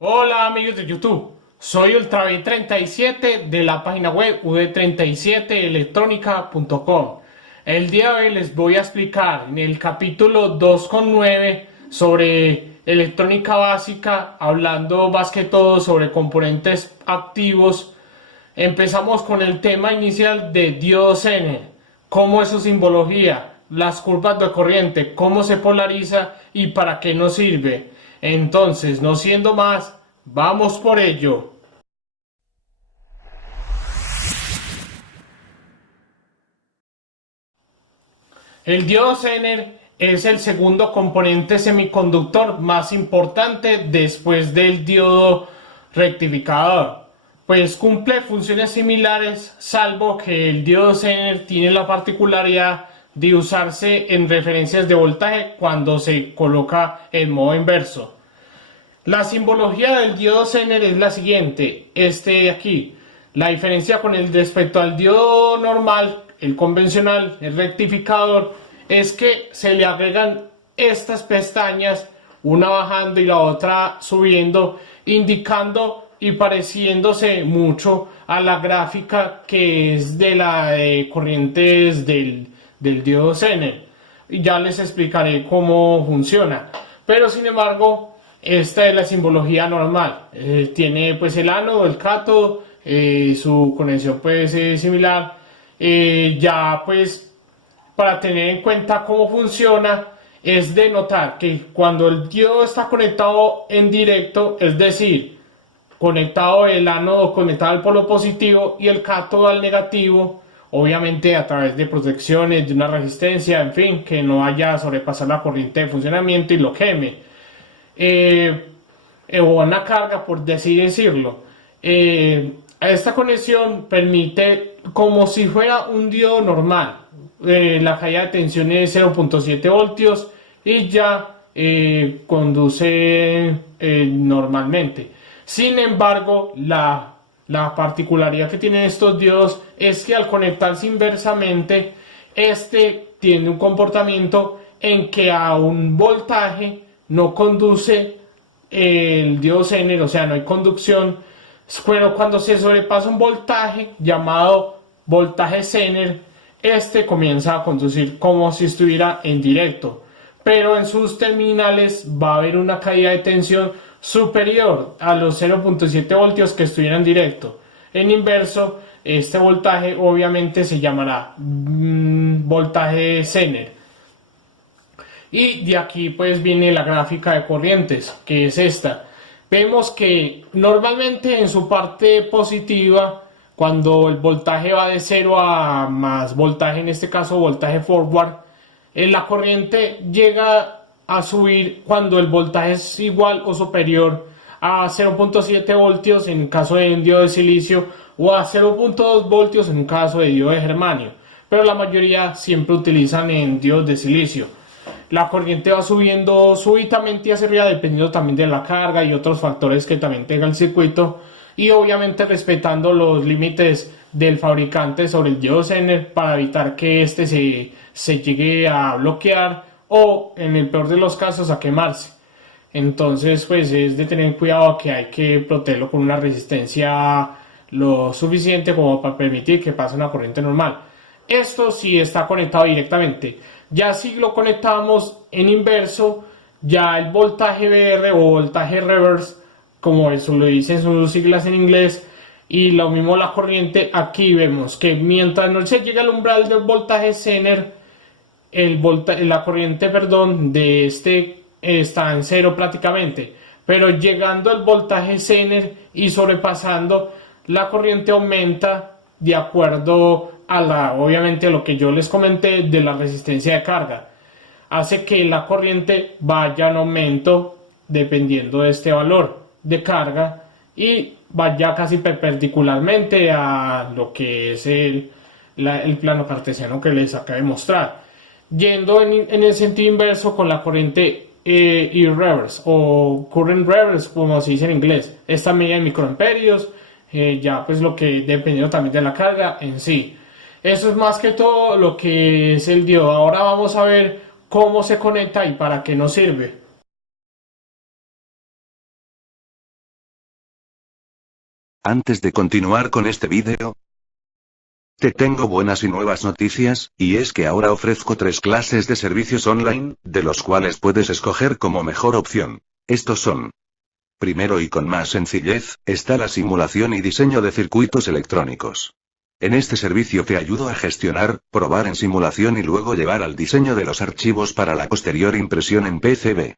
Hola amigos de YouTube, soy UltraV37 de la página web ud37electronica.com. El día de hoy les voy a explicar en el capítulo 2.9 sobre electrónica básica, hablando más que todo sobre componentes activos. Empezamos con el tema inicial de diodo Zener, cómo es su simbología, las curvas de corriente, cómo se polariza y para qué nos sirve. Entonces, no siendo más, vamos por ello. El diodo Zener es el segundo componente semiconductor más importante después del diodo rectificador, pues cumple funciones similares, salvo que el diodo Zener tiene la particularidad de usarse en referencias de voltaje cuando se coloca en modo inverso. La simbología del diodo Zener es la siguiente, este de aquí. La diferencia con el respecto al diodo normal, el convencional, el rectificador, es que se le agregan estas pestañas, una bajando y la otra subiendo, indicando y pareciéndose mucho a la gráfica que es de la de corrientes del diodo Zener. Y ya les explicaré cómo funciona. Pero sin embargo, esta es la simbología normal. Tiene pues el ánodo, el cátodo, su conexión pues es similar. Ya pues para tener en cuenta cómo funciona es de notar que cuando el diodo está conectado en directo, es decir, conectado el ánodo conectado al polo positivo y el cátodo al negativo, obviamente a través de protecciones, de una resistencia, en fin, que no vaya a sobrepasar la corriente de funcionamiento y lo queme. O una carga, por así decirlo. Esta conexión permite, como si fuera un diodo normal, la caída de tensión es 0.7 voltios y ya conduce normalmente. Sin embargo, la particularidad que tienen estos diodos es que al conectarse inversamente, este tiene un comportamiento en que a un voltaje no conduce el diodo Zener, o sea, no hay conducción, pero cuando se sobrepasa un voltaje llamado voltaje Zener, este comienza a conducir como si estuviera en directo, pero en sus terminales va a haber una caída de tensión superior a los 0.7 voltios que estuvieran en directo. En inverso, este voltaje obviamente se llamará voltaje Zener. Y de aquí pues viene la gráfica de corrientes, que es esta. Vemos que normalmente en su parte positiva, cuando el voltaje va de 0 a más voltaje, en este caso voltaje forward, la corriente llega a subir cuando el voltaje es igual o superior a 0.7 voltios en caso de diodo de silicio o a 0.2 voltios en un caso de diodo de germanio, pero la mayoría siempre utilizan en diodos de silicio. La corriente va subiendo súbitamente hacia arriba dependiendo también de la carga y otros factores que también tenga el circuito, y obviamente respetando los límites del fabricante sobre el diodo Zener para evitar que este se llegue a bloquear o en el peor de los casos a quemarse. Entonces pues es de tener cuidado, que hay que protegerlo con una resistencia lo suficiente como para permitir que pase una corriente normal. Esto sí está conectado directamente. Ya si lo conectamos en inverso, ya el voltaje VR o voltaje reverse, como eso lo dicen sus siglas en inglés, y lo mismo la corriente, aquí vemos que mientras no se llega al umbral del voltaje Zener, la corriente, perdón, de este está en cero prácticamente, pero llegando al voltaje Zener y sobrepasando, la corriente aumenta de acuerdo a obviamente a lo que yo les comenté de la resistencia de carga. Hace que la corriente vaya en aumento dependiendo de este valor de carga y vaya casi perpendicularmente a lo que es el plano cartesiano que les acabo de mostrar, yendo en el sentido inverso con la corriente irreverse o current reverse, como se dice en inglés. Esta medida en microamperios, ya pues lo que dependiendo también de la carga en sí. Eso es más que todo lo que es el diodo. Ahora vamos a ver cómo se conecta y para qué nos sirve. Antes de continuar con este vídeo, te tengo buenas y nuevas noticias, y es que ahora ofrezco 3 clases de servicios online, de los cuales puedes escoger como mejor opción. Estos son: primero y con más sencillez, está la simulación y diseño de circuitos electrónicos. En este servicio te ayudo a gestionar, probar en simulación y luego llevar al diseño de los archivos para la posterior impresión en PCB.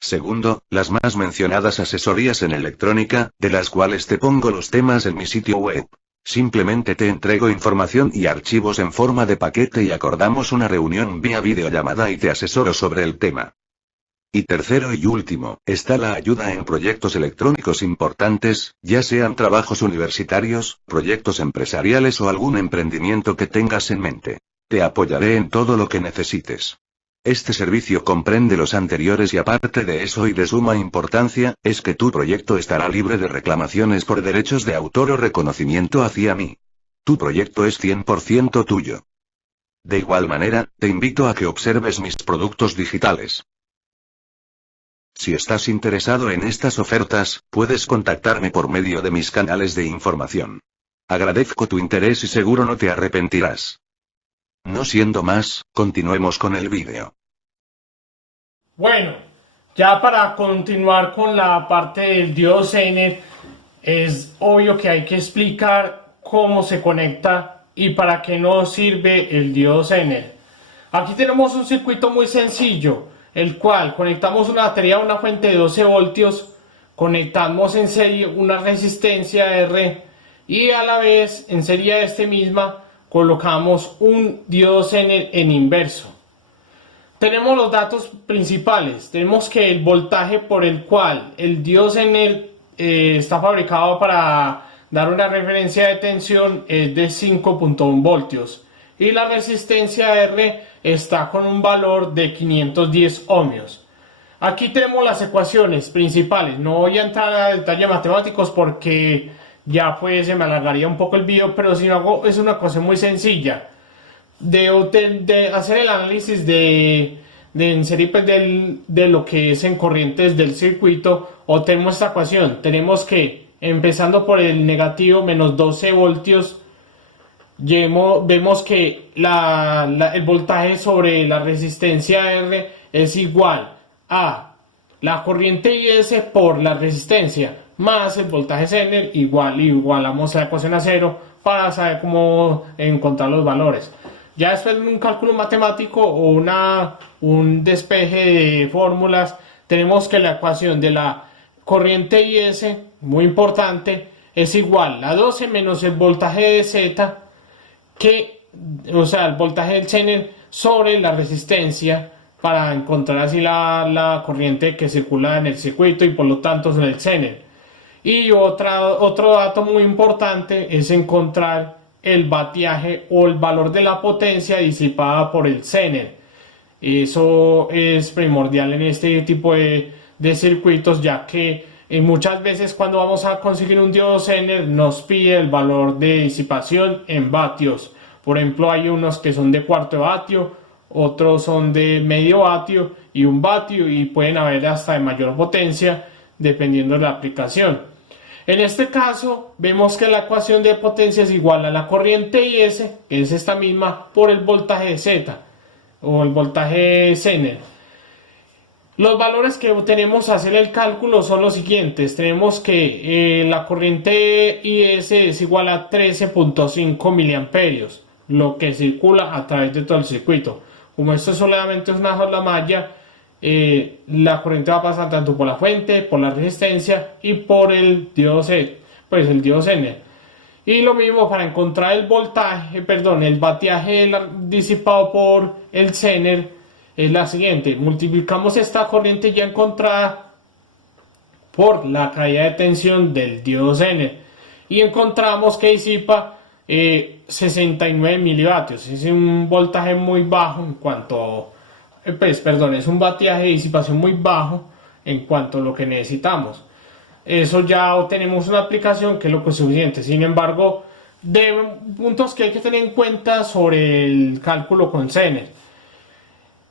Segundo, las más mencionadas asesorías en electrónica, de las cuales te pongo los temas en mi sitio web. Simplemente te entrego información y archivos en forma de paquete y acordamos una reunión vía videollamada y te asesoro sobre el tema. Y tercero y último, está la ayuda en proyectos electrónicos importantes, ya sean trabajos universitarios, proyectos empresariales o algún emprendimiento que tengas en mente. Te apoyaré en todo lo que necesites. Este servicio comprende los anteriores y aparte de eso y de suma importancia, es que tu proyecto estará libre de reclamaciones por derechos de autor o reconocimiento hacia mí. Tu proyecto es 100% tuyo. De igual manera, te invito a que observes mis productos digitales. Si estás interesado en estas ofertas, puedes contactarme por medio de mis canales de información. Agradezco tu interés y seguro no te arrepentirás. No siendo más, continuemos con el vídeo. Bueno, ya para continuar con la parte del diodo Zener, es obvio que hay que explicar cómo se conecta y para qué nos sirve el diodo Zener. Aquí tenemos un circuito muy sencillo, el cual conectamos una batería a una fuente de 12 voltios, conectamos en serie una resistencia R y a la vez en serie a este misma colocamos un diodo Zener en inverso. Tenemos los datos principales, tenemos que el voltaje por el cual el diodo Zener está fabricado para dar una referencia de tensión es de 5.1 voltios y la resistencia R está con un valor de 510 ohmios. Aquí tenemos las ecuaciones principales, no voy a entrar a detalles matemáticos porque ya pues se me alargaría un poco el video, pero si no hago, es una ecuación muy sencilla de hacer el análisis en serie pues, de lo que es en corrientes del circuito. Obtenemos esta ecuación, tenemos que empezando por el negativo menos 12 voltios, vemos que el voltaje sobre la resistencia R es igual a la corriente IS por la resistencia más el voltaje Zener igualamos la ecuación a cero para saber cómo encontrar los valores. Ya después de un cálculo matemático o un despeje de fórmulas, tenemos que la ecuación de la corriente IS, muy importante, es igual a 12 menos el voltaje de Z, o sea, el voltaje del Zener sobre la resistencia, para encontrar así la corriente que circula en el circuito y por lo tanto sobre el Zener. Y otro dato muy importante es encontrar el vatiaje o el valor de la potencia disipada por el Zener. Eso es primordial en este tipo de circuitos, ya que muchas veces cuando vamos a conseguir un diodo Zener nos pide el valor de disipación en vatios. Por ejemplo, hay unos que son de cuarto vatio, otros son de medio vatio y un vatio, y pueden haber hasta de mayor potencia dependiendo de la aplicación. En este caso vemos que la ecuación de potencia es igual a la corriente IS, que es esta misma, por el voltaje Z o el voltaje Zener. Los valores que tenemos a hacer el cálculo son los siguientes. Tenemos que la corriente IS es igual a 13.5 miliamperios, lo que circula a través de todo el circuito. Como esto solamente es una sola malla, la corriente va a pasar tanto por la fuente, por la resistencia y por el diodo Zener. Y lo mismo para encontrar el vatiaje disipado por el Zener es la siguiente: multiplicamos esta corriente ya encontrada por la caída de tensión del diodo Zener y encontramos que disipa 69 milivatios. Es un voltaje muy bajo en cuanto es un vatiaje de disipación muy bajo en cuanto a lo que necesitamos. Eso ya obtenemos una aplicación que es lo que es suficiente. Sin embargo, de puntos que hay que tener en cuenta sobre el cálculo con Zener.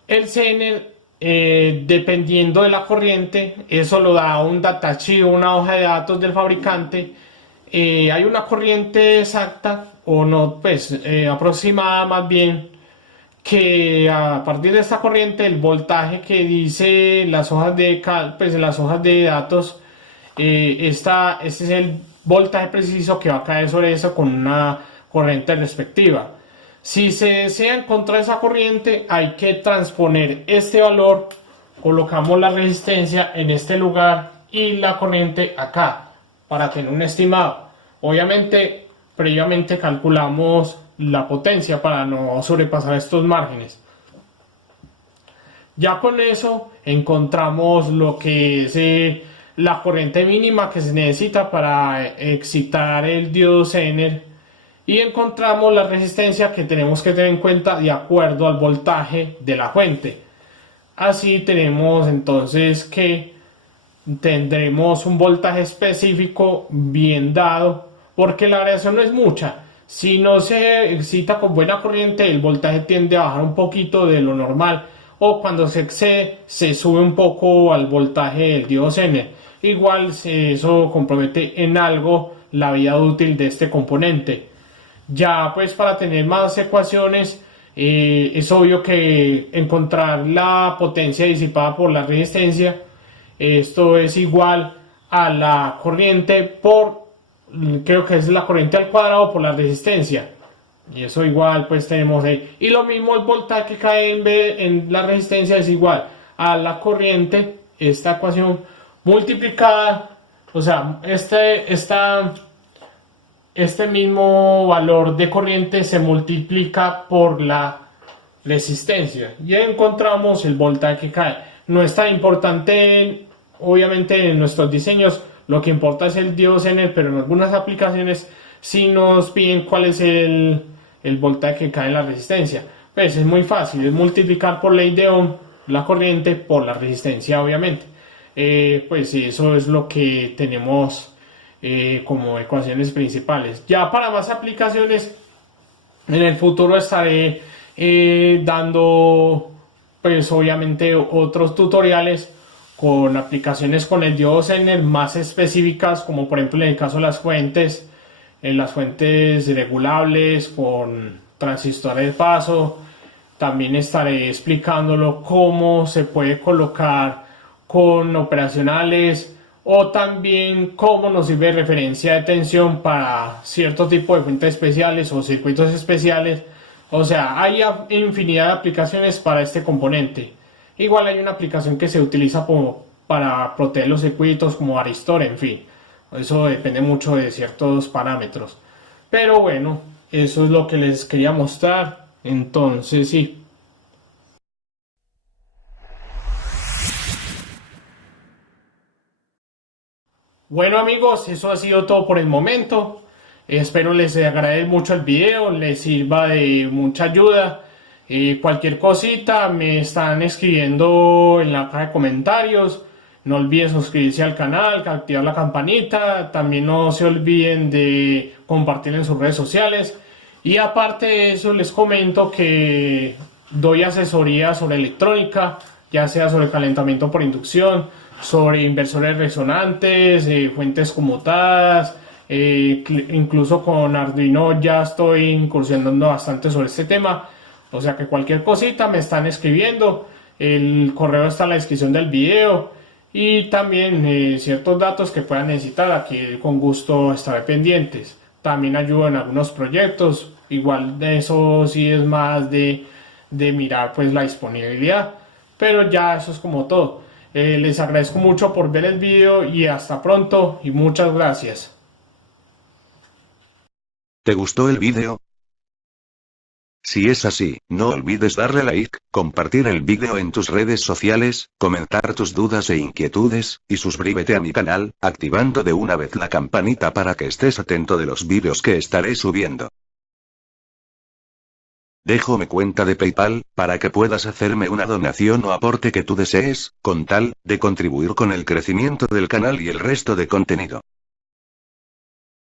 El Zener, dependiendo de la corriente, eso lo da un datasheet, una hoja de datos del fabricante, hay una corriente exacta, o no, pues aproximada más bien, que a partir de esta corriente el voltaje que dice las hojas de pues en las hojas de datos, este es el voltaje preciso que va a caer sobre eso con una corriente respectiva. Si se desea encontrar esa corriente, hay que transponer este valor, colocamos la resistencia en este lugar y la corriente acá para tener un estimado. Obviamente, previamente calculamos la potencia para no sobrepasar estos márgenes. Ya con eso encontramos lo que es la corriente mínima que se necesita para excitar el diodo Zener, y encontramos la resistencia que tenemos que tener en cuenta de acuerdo al voltaje de la fuente. Así tenemos entonces que tendremos un voltaje específico bien dado, porque la variación no es mucha. Si no se excita con buena corriente, el voltaje tiende a bajar un poquito de lo normal, o cuando se excede se sube un poco al voltaje del diodo Zener. Igual eso compromete en algo la vida útil de este componente. Ya pues para tener más ecuaciones, es obvio que encontrar la potencia disipada por la resistencia, esto es igual a la corriente por, creo que es la corriente al cuadrado por la resistencia, y eso igual pues tenemos ahí. Y lo mismo, el voltaje que cae en la resistencia es igual a la corriente, esta ecuación multiplicada, o sea, este mismo valor de corriente se multiplica por la resistencia y encontramos el voltaje que cae. No es tan importante, obviamente, en nuestros diseños. Lo que importa es el diodo Zener, pero en algunas aplicaciones sí nos piden cuál es el voltaje que cae en la resistencia. Pues es muy fácil, es multiplicar por ley de Ohm la corriente por la resistencia, obviamente. Pues eso es lo que tenemos como ecuaciones principales. Ya para más aplicaciones, en el futuro estaré dando pues obviamente otros tutoriales con aplicaciones con el diodo Zener más específicas, como por ejemplo en el caso de las fuentes regulables con transistores de paso. También estaré explicándolo cómo se puede colocar con operacionales, o también cómo nos sirve referencia de tensión para cierto tipo de fuentes especiales o circuitos especiales. O sea, hay infinidad de aplicaciones para este componente. Igual hay una aplicación que se utiliza para proteger los circuitos, como aristor, en fin. Eso depende mucho de ciertos parámetros. Pero bueno, eso es lo que les quería mostrar. Entonces sí. Bueno amigos, eso ha sido todo por el momento. Espero les agrade mucho el video, les sirva de mucha ayuda. Cualquier cosita me están escribiendo en la caja de comentarios. No olviden suscribirse al canal, activar la campanita. También no se olviden de compartir en sus redes sociales. Y aparte de eso, les comento que doy asesoría sobre electrónica, ya sea sobre calentamiento por inducción, sobre inversores resonantes, fuentes conmutadas, incluso con Arduino ya estoy incursionando bastante sobre este tema. O sea que cualquier cosita me están escribiendo, el correo está en la descripción del video, y también ciertos datos que puedan necesitar, aquí con gusto estaré pendientes. También ayudo en algunos proyectos, igual de eso sí es más de mirar pues la disponibilidad, pero ya eso es como todo. Les agradezco mucho por ver el video y hasta pronto y muchas gracias. ¿Te gustó el video? Si es así, no olvides darle like, compartir el video en tus redes sociales, comentar tus dudas e inquietudes, y suscríbete a mi canal, activando de una vez la campanita para que estés atento de los vídeos que estaré subiendo. Dejo mi cuenta de PayPal, para que puedas hacerme una donación o aporte que tú desees, con tal de contribuir con el crecimiento del canal y el resto de contenido.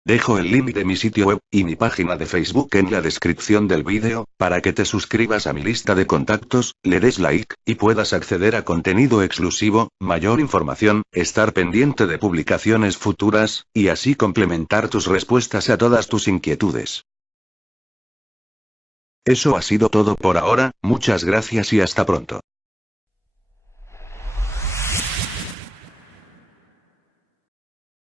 Dejo el link de mi sitio web y mi página de Facebook en la descripción del vídeo, para que te suscribas a mi lista de contactos, le des like, y puedas acceder a contenido exclusivo, mayor información, estar pendiente de publicaciones futuras, y así complementar tus respuestas a todas tus inquietudes. Eso ha sido todo por ahora, muchas gracias y hasta pronto.